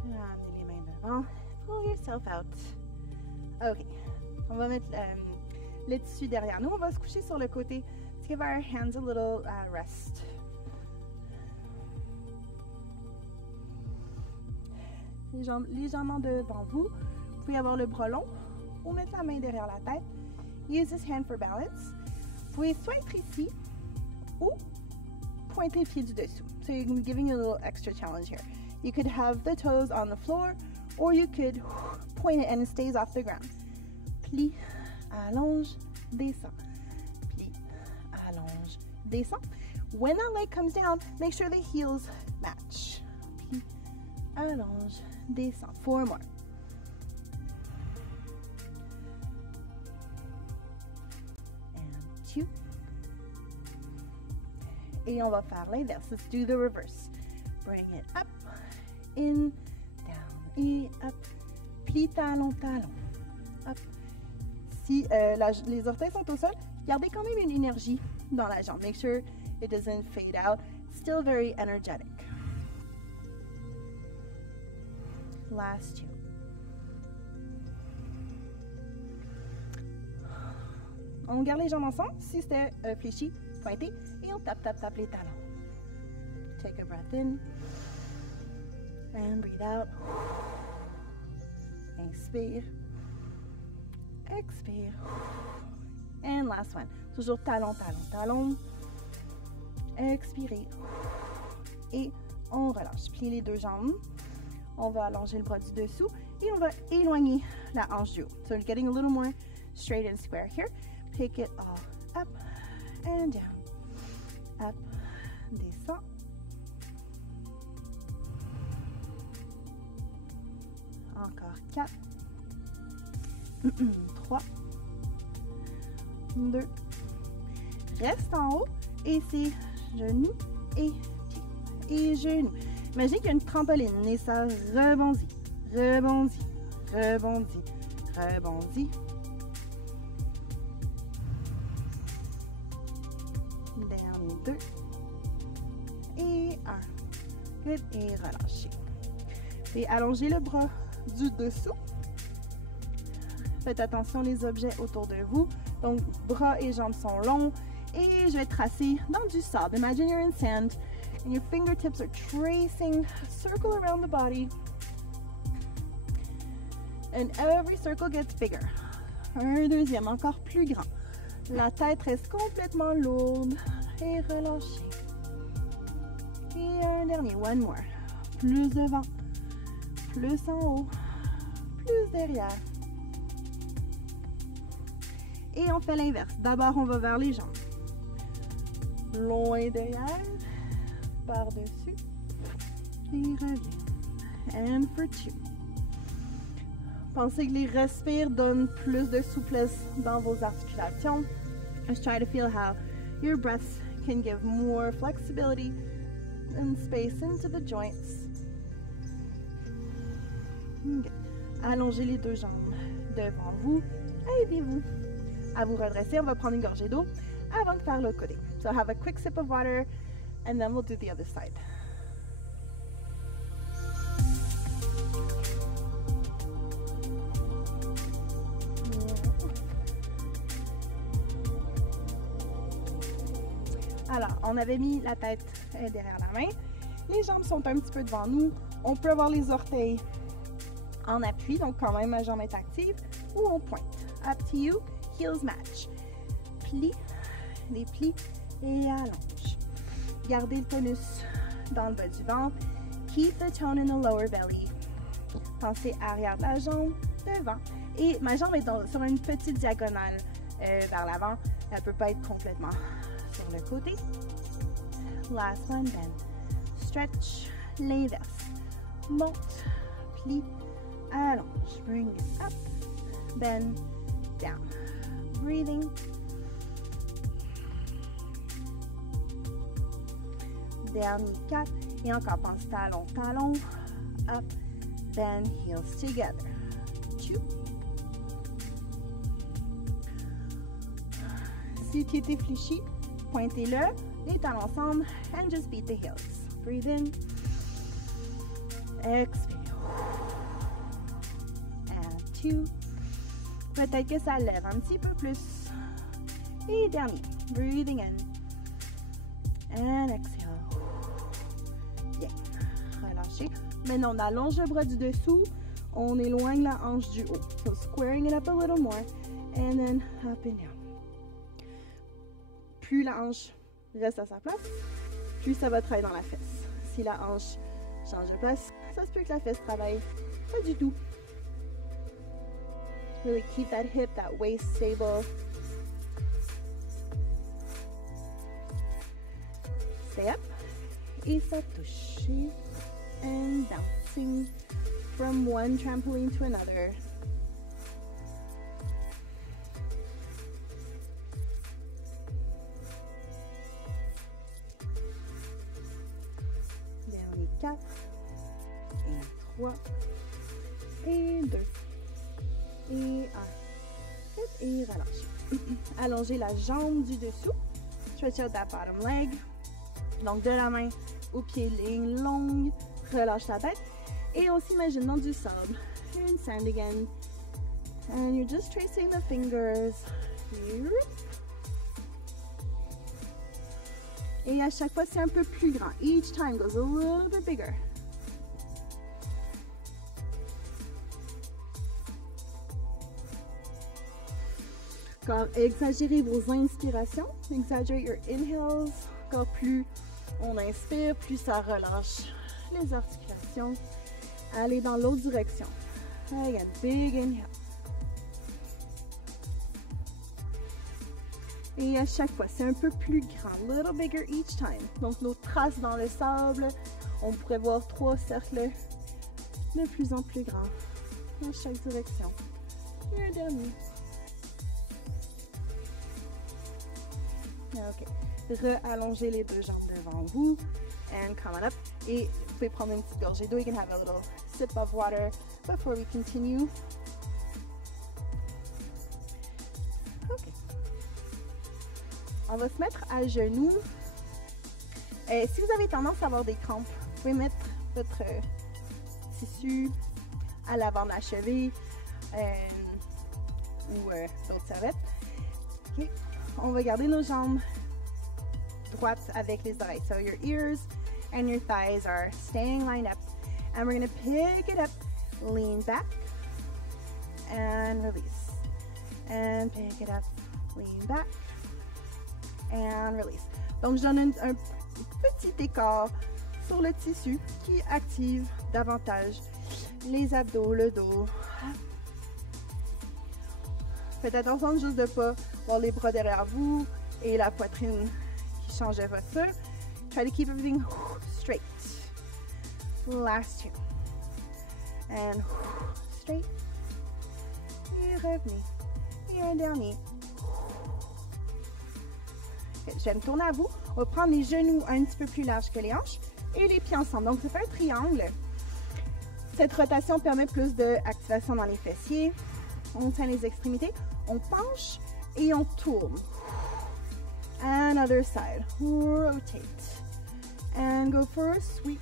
Ramenez les mains devant. Pull yourself out. OK. On va mettre le tissu derrière nous. On va se coucher sur le côté. Let's give our hands a little rest. Les jambes légèrement devant vous. Vous pouvez avoir le bras long ou mettre la main derrière la tête. Use this hand for balance. Vous pouvez soit être ici ou pointer le pied du dessous. So I'm giving you a little extra challenge here. You could have the toes on the floor, or you could point it and it stays off the ground. Plie, allonge, descend. Plie, allonge, descend. When that leg comes down, make sure the heels match. Plie, allonge, descend. 4 more. And 2. Et on va faire l'inverse. Let's do the reverse. Bring it up. In, down, et up, plie, talon, talon, up. Si les orteils sont au sol, gardez quand même une énergie dans la jambe. Make sure it doesn't fade out. Still very energetic. Last 2. On garde les jambes ensemble. Si c'était fléchi, pointé, et on tape, tape, tape les talons. Take a breath in. And breathe out. Inspire. Expire. And last one. Toujours talon, talon, talon. Expirez. Et on relâche. Pliez les deux jambes. On va allonger le bras du dessous. Et on va éloigner la hanche du haut. So we're getting a little more straight and square here. Pick it all up and down. Up. Descend. Encore 4, 3, 2, reste en haut et c'est genoux et pieds et genoux. Imaginez qu'il y a une trampoline et ça rebondit, rebondit, rebondit, rebondit. Dernier 2 et 1. Good et relâchez. Et allongez le bras du dessous. Faites attention les objets autour de vous. Donc, bras et jambes sont longs. Et je vais tracer dans du sable. Imagine you're in sand and your fingertips are tracing a circle around the body. And every circle gets bigger. Un deuxième, encore plus grand. La tête reste complètement lourde et relâchée. Et un dernier, one more. Plus devant. Plus en haut, plus derrière. Et on fait l'inverse. D'abord, on va vers les jambes. Loin derrière, par-dessus, et revient. And for 2. Pensez que les respires donnent plus de souplesse dans vos articulations. Just try to feel how your breaths can give more flexibility and space into the joints. Allongez les deux jambes devant vous. Aidez-vous à vous redresser. On va prendre une gorgée d'eau avant de faire l'autre côté. So have a quick sip of water and then we'll do the other side. Alors, on avait mis la tête derrière la main. Les jambes sont un petit peu devant nous. On peut avoir les orteils en appui, donc quand même ma jambe est active, ou on pointe. Up to you, heels match. Plie, déplie et allonge. Gardez le tonus dans le bas du ventre. Keep the tone in the lower belly. Pensez arrière de la jambe, devant. Et ma jambe est sur une petite diagonale vers l'avant. Elle ne peut pas être complètement sur le côté. Last one, bend stretch. L'inverse. Monte, plie, allonge. Bring it up, bend, down. Breathing. Dernier 4. Et encore, pense talon, talon. Up, bend, heels together. 2. Si pied est fléchi, pointez-le, les talons ensemble, and just beat the heels. Breathe in. Expire. And 2. Peut-être que ça lève un petit peu plus. Et dernier. Breathing in. And exhale. Bien. Relâchez. Maintenant, on allonge le bras du dessous. On éloigne la hanche du haut. So squaring it up a little more. And then up and down. Plus la hanche reste à sa place, plus ça va travailler dans la fesse. Si la hanche change de place, ça se peut que la fesse travaille pas du tout. Really keep that hip, that waist stable. Stay up. Et ça touche. And bouncing from one trampoline to another. Dernier 4. Et 3. Et 2. Et 1. Et relâchez. Allongez la jambe du dessous. Stretch out that bottom leg. Donc de la main au pied, ligne longue. Relâche la tête. Et on s'imagine dans du sable. You're in sand again. And you're just tracing the fingers. Et à chaque fois, c'est un peu plus grand. Each time goes a little bit bigger. Encore, exagérez vos inspirations. Exaggerate your inhales. Encore plus on inspire, plus ça relâche les articulations. Allez dans l'autre direction. Again, big inhale. Et à chaque fois, c'est un peu plus grand. Little bigger each time. Donc, nos traces dans le sable, on pourrait voir 3 cercles de plus en plus grands dans chaque direction. Et un dernier. OK. Re-allongez les 2 jambes devant vous. And come on up. Et vous pouvez prendre une petite gorgée d'eau. You can have a little sip of water before we continue. OK. On va se mettre à genoux. Si vous avez tendance à avoir des crampes, vous pouvez mettre votre tissu à l'avant de la cheville ou d'autres serviettes. OK. On va garder nos jambes droites avec les oreilles. So your ears and your thighs are staying lined up. And we're going to pick it up, lean back, and release. And pick it up, lean back, and release. Donc, je donne un petit écart sur le tissu qui active davantage les abdos, le dos. Faites attention juste de ne pas avoir les bras derrière vous et la poitrine qui change de posture. Try to keep everything straight. Last 2. And straight. Et revenez. Et un dernier. Okay, je vais me tourner à vous. On va prendre les genoux un petit peu plus larges que les hanches et les pieds ensemble. Donc, ça fait un triangle. Cette rotation permet plus d'activation dans les fessiers. On tient les extrémités. On penche et on tourne. And other side. Rotate. And go for a sweep.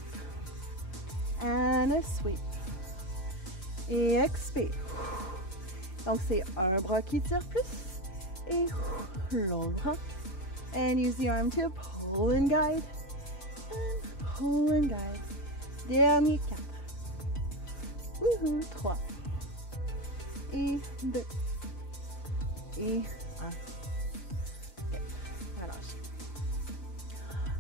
And a sweep. Et expire. Donc, c'est un bras qui tire plus. Et l'autre bras. And use the arm to pull and guide. And pull and guide. Dernier 4. Woohoo! 3. Et 2. Et 1. Okay. Relâchez.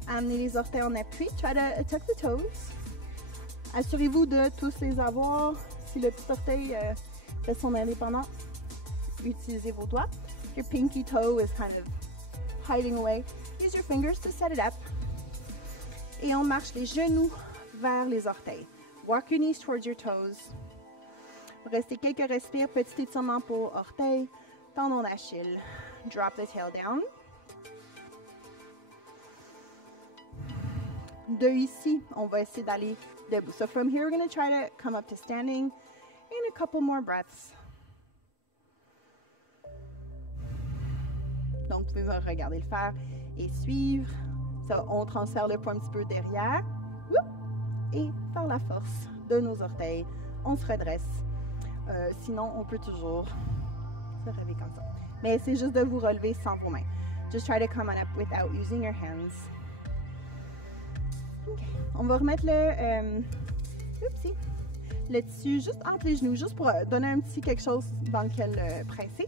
Amenez les orteils en appui. Try to tuck the toes. Assurez-vous de tous les avoir. Si le petit orteil fait son indépendant, utilisez vos doigts. Your pinky toe is kind of hiding away. Use your fingers to set it up. Et on marche les genoux vers les orteils. Walk your knees towards your toes. Restez quelques respires, petit étirement pour orteils, tendons d'Achille. Drop the tail down. De ici, on va essayer d'aller debout. So from here, we're going to try to come up to standing in a couple more breaths. Donc, vous pouvez me regarder le faire et suivre. Ça, on transfère le poids un petit peu derrière. Et par la force de nos orteils, on se redresse. Sinon, on peut toujours se relever comme ça. Mais c'est juste de vous relever sans vos mains. Just try to come on up without using your hands. Okay. On va remettre le tissu juste entre les genoux, juste pour donner un petit quelque chose dans lequel presser.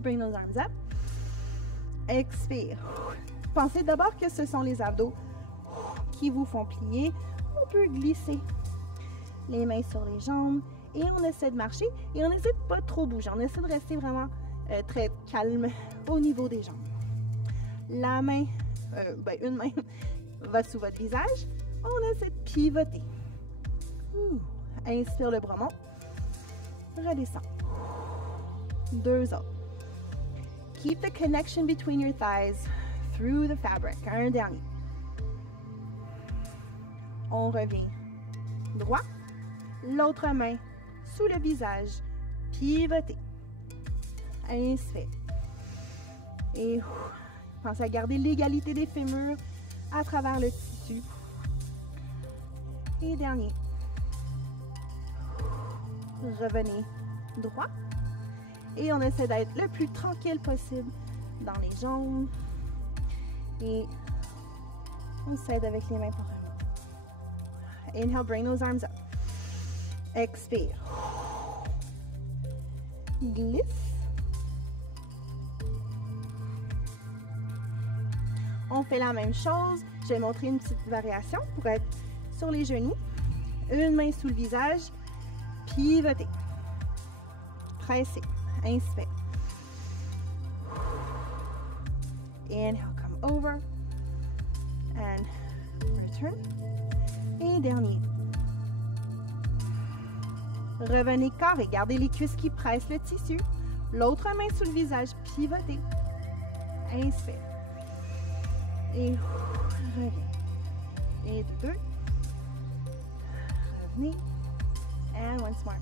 Bring those arms up. Expire. Pensez d'abord que ce sont les abdos qui vous font plier. On peut glisser les mains sur les jambes et on essaie de marcher et on essaie de pas trop bouger. On essaie de rester vraiment très calme au niveau des jambes. La main, une main va sous votre visage. On essaie de pivoter. Inspire le bras monte. Redescend. 2 autres. Keep the connection between your thighs through the fabric. Un dernier. On revient droit. L'autre main sous le visage. Pivoter. Inspire. Et pensez à garder l'égalité des fémurs à travers le tissu. Et dernier. Revenez droit. Et on essaie d'être le plus tranquille possible dans les jambes. Et on s'aide avec les mains pour revenir. Inhale, bring those arms up. Expire. Glisse. On fait la même chose. Je vais montrer une petite variation pour être sur les genoux. Une main sous le visage. Pivoter. Presser. Inspire. Inhale, come over. And return. Et dernier. Revenez carré. Gardez les cuisses qui pressent le tissu. L'autre main sous le visage. Pivotez. Inspire. Et revenez. Et 2. Revenez. And once more.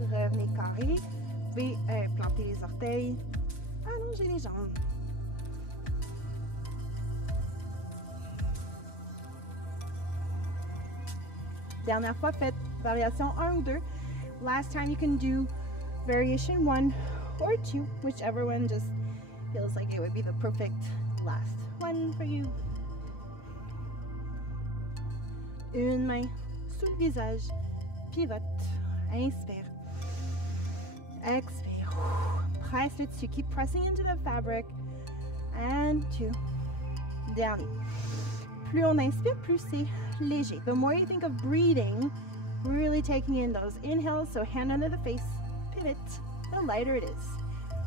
Revenez carré. Vous pouvez planter les orteils. Allongez les jambes. Dernière fois, faites variation 1 ou 2. Last time you can do variation 1 or 2, whichever one just feels like it would be the perfect last one for you. Une main sous le visage. Pivote. Inspire. Expire. Presse le dessus. Keep pressing into the fabric. And 2. Dernier. Plus on inspire, plus c'est léger. The more you think of breathing, really taking in those inhales, so hand under the face, pivot, the lighter it is.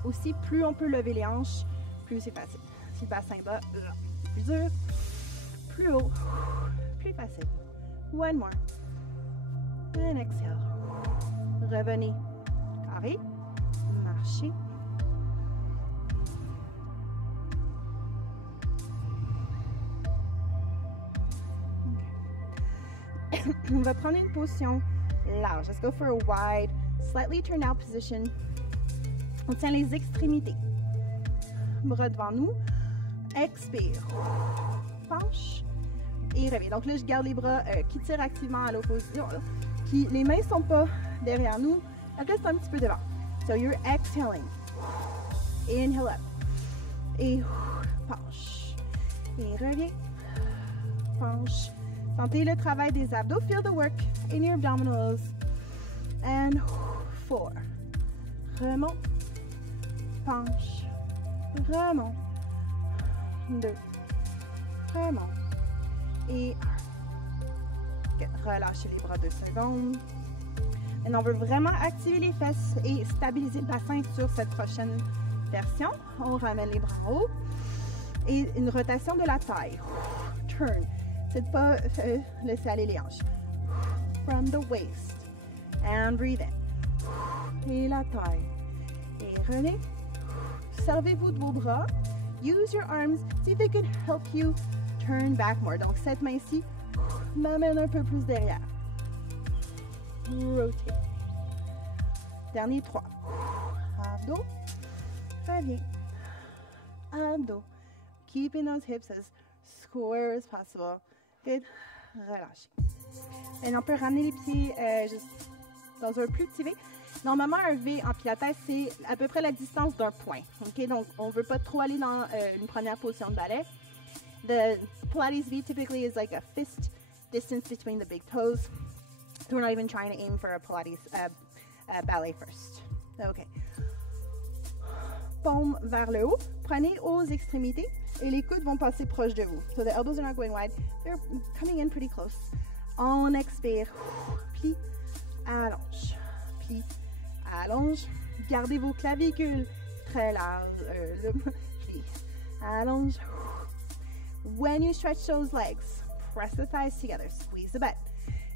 Aussi, plus on peut lever les hanches, plus c'est facile. Si le bassin bas, plus dur. Plus haut, plus facile. One more. And exhale. Revenez. Carré. Marchez. On va prendre une position large. Let's go for a wide, slightly turned out position. On tient les extrémités. Bras devant nous. Expire. Penche. Et revient. Donc là, je garde les bras qui tirent activement à l'opposition. Les mains ne sont pas derrière nous. Elles restent un petit peu devant. So you're exhaling. Inhale up. Et penche. Et reviens. Penche. Sentez le travail des abdos. Feel the work in your abdominals. And 4. Remonte. Penche. Remonte. 2. Remonte. Et 1. Relâchez les bras 2 secondes. Maintenant, on veut vraiment activer les fesses et stabiliser le bassin sur cette prochaine version. On ramène les bras en haut. Et une rotation de la taille. Turn. C'est de ne pas laisser aller les hanches. From the waist. And breathe in. Et la taille. Et revenez. Servez-vous de vos bras. Use your arms. See if they can help you turn back more. Donc, cette main-ci m'amène un peu plus derrière. Rotate. Dernier 3. Abdos. Reviens. Abdos. Keeping those hips as square as possible. Good. Relâchez. Et on peut ramener les pieds juste dans un plus petit V. Normalement, un V en pilates, c'est à peu près la distance d'un point. Okay? Donc, on ne veut pas trop aller dans une première position de ballet. The Pilates V typically is like a fist distance between the big toes. So we're not even trying to aim for a Pilates ballet first. OK. Paume vers le haut. Prenez aux extrémités et les coudes vont passer proche de vous. So the elbows are not going wide. They're coming in pretty close. On expire. Plie, allonge. Plie, allonge. Gardez vos clavicules très larges. Plie, allonge. When you stretch those legs, press the thighs together. Squeeze the butt.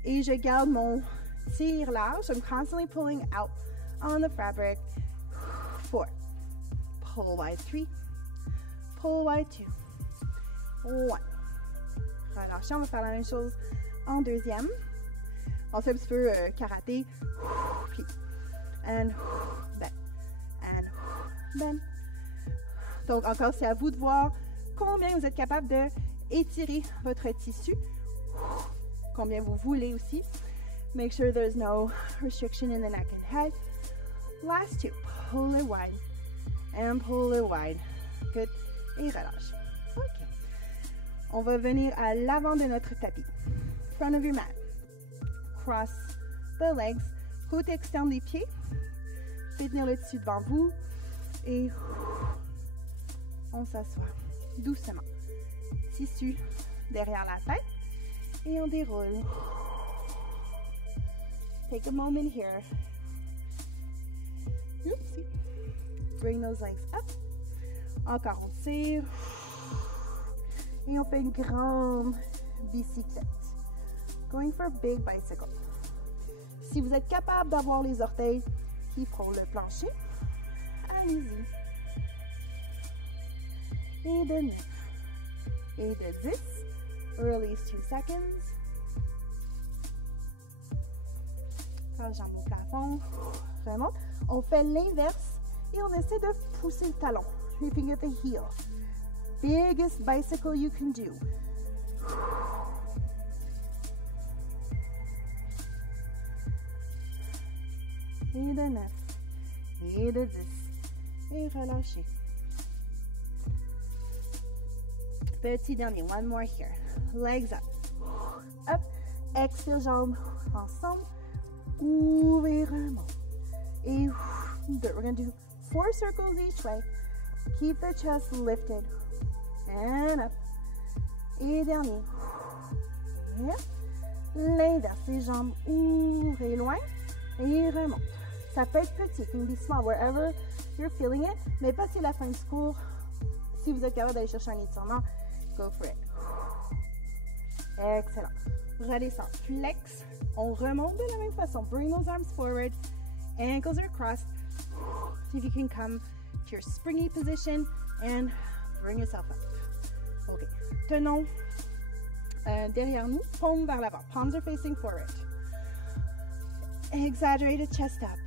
Et je garde mon tir large. I'm constantly pulling out on the fabric. 4. Pull wide 3. Pull wide 2. 1. Relâchez, on va faire la même chose en deuxième. On fait un petit peu karaté. Puis, and bend. And bend. Donc, encore, c'est à vous de voir combien vous êtes capable de étirer votre tissu. Combien vous voulez aussi. Make sure there's no restriction in the neck and head. Last 2. Pull it wide. And pull it wide. Good. Et relâche. OK. On va venir à l'avant de notre tapis. Front of your mat. Cross the legs. Côté externe des pieds. Faites tenir le tissu devant vous. Et on s'assoit. Doucement. Tissu derrière la tête. Et on déroule. Take a moment here. Oopsie. Bring those legs up. Encore, on tire. Et on fait une grande bicyclette. Going for a big bicycle. Si vous êtes capable d'avoir les orteils qui frôlent le plancher, allez-y. Et de 9. Et de 10. Release 2 seconds. Pas jambe au plafond. Remonte. On fait l'inverse et on essaie de pousser le talon. Sweeping at the heel. Biggest bicycle you can do. Et de 9. Et de 10. Et relâchez. Petit dernier. One more here. Legs up. Up. Expire, jambes ensemble. Ouvrir un mot. Et good. We're going to do 4 circles each way. Keep the chest lifted. And up. Et dernier. Et up. L'inverse. Les jambes ouvrez loin. Et remonte. Ça peut être petit. It can be small wherever you're feeling it. Mais pas si la fin du cours. Si vous êtes capable d'aller chercher un étirement, go for it. Excellent. Redescend. Flex. On remonte de la même façon. Bring those arms forward. Ankles are crossed. See if you can come to your springy position and bring yourself up. OK. Tenons derrière nous. Paume vers l'avant. Palms are facing forward. Exaggerated chest up.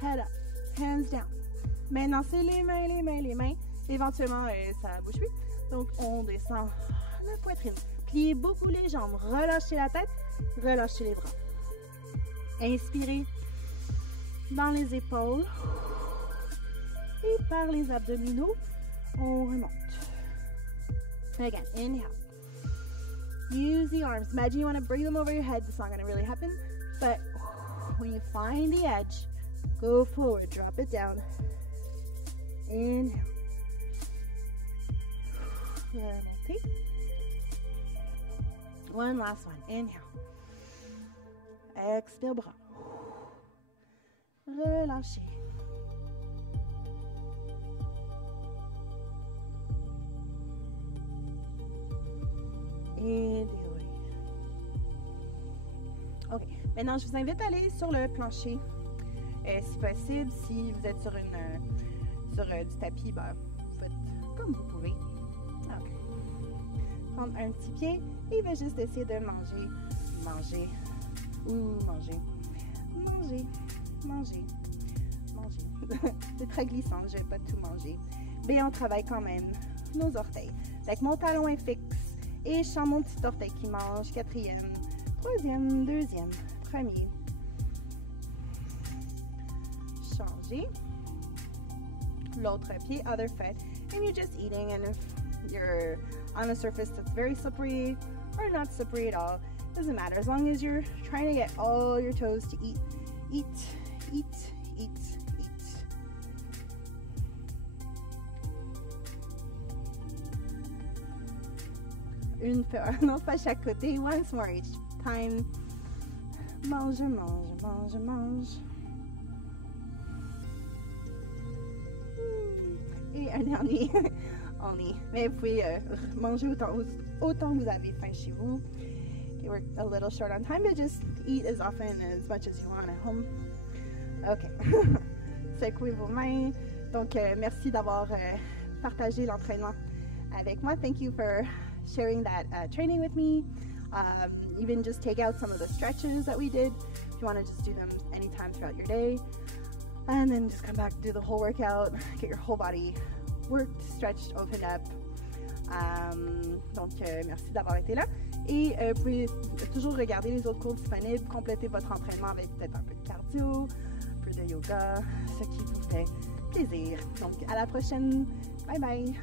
Head up. Hands down. Maintenant, c'est les mains, les mains, les mains. Éventuellement, ça bouge plus. Donc, on descend la poitrine. Pliez beaucoup les jambes. Relâchez la tête. Relâchez les bras. Inspirez dans les épaules. Et par les abdominaux, on remonte. Again, inhale. Use the arms. Imagine you want to bring them over your head. It's not going to really happen. But when you find the edge, go forward. Drop it down. Inhale. Remontez. One last one. Inhale. Expire bras. Relâchez. Maintenant, je vous invite à aller sur le plancher. Si possible, si vous êtes sur du tapis, ben, vous faites comme vous pouvez. Okay. Prendre un petit pied et il va juste essayer de manger, manger, manger. C'est très glissant, je vais pas tout manger. Mais on travaille quand même nos orteils. Fait mon talon est fixe et je sens mon petit orteil qui mange. 4e, 3e, 2e, 1er. Changer. L'autre pied, other foot. And you're just eating, and if you're on a surface that's very slippery or not slippery at all, doesn't matter. As long as you're trying to get all your toes to eat. Une fois chaque côté. Once more each time. Mange. Et un dernier. Mais vous pouvez manger autant vous avez faim chez vous. Okay, we're a little short on time, but just eat as often as much as you want at home. OK. Secouez vos mains. Donc, merci d'avoir partagé l'entraînement avec moi. Thank you for sharing that training with me. Even just take out some of the stretches that we did. If you want to just do them anytime throughout your day. And then just come back, do the whole workout, get your whole body worked, stretched, opened up. Donc, merci d'avoir été là. Et vous pouvez toujours regarder les autres cours disponibles, compléter votre entraînement avec peut-être un peu de cardio, un peu de yoga, ce qui vous fait plaisir. Donc, à la prochaine. Bye bye!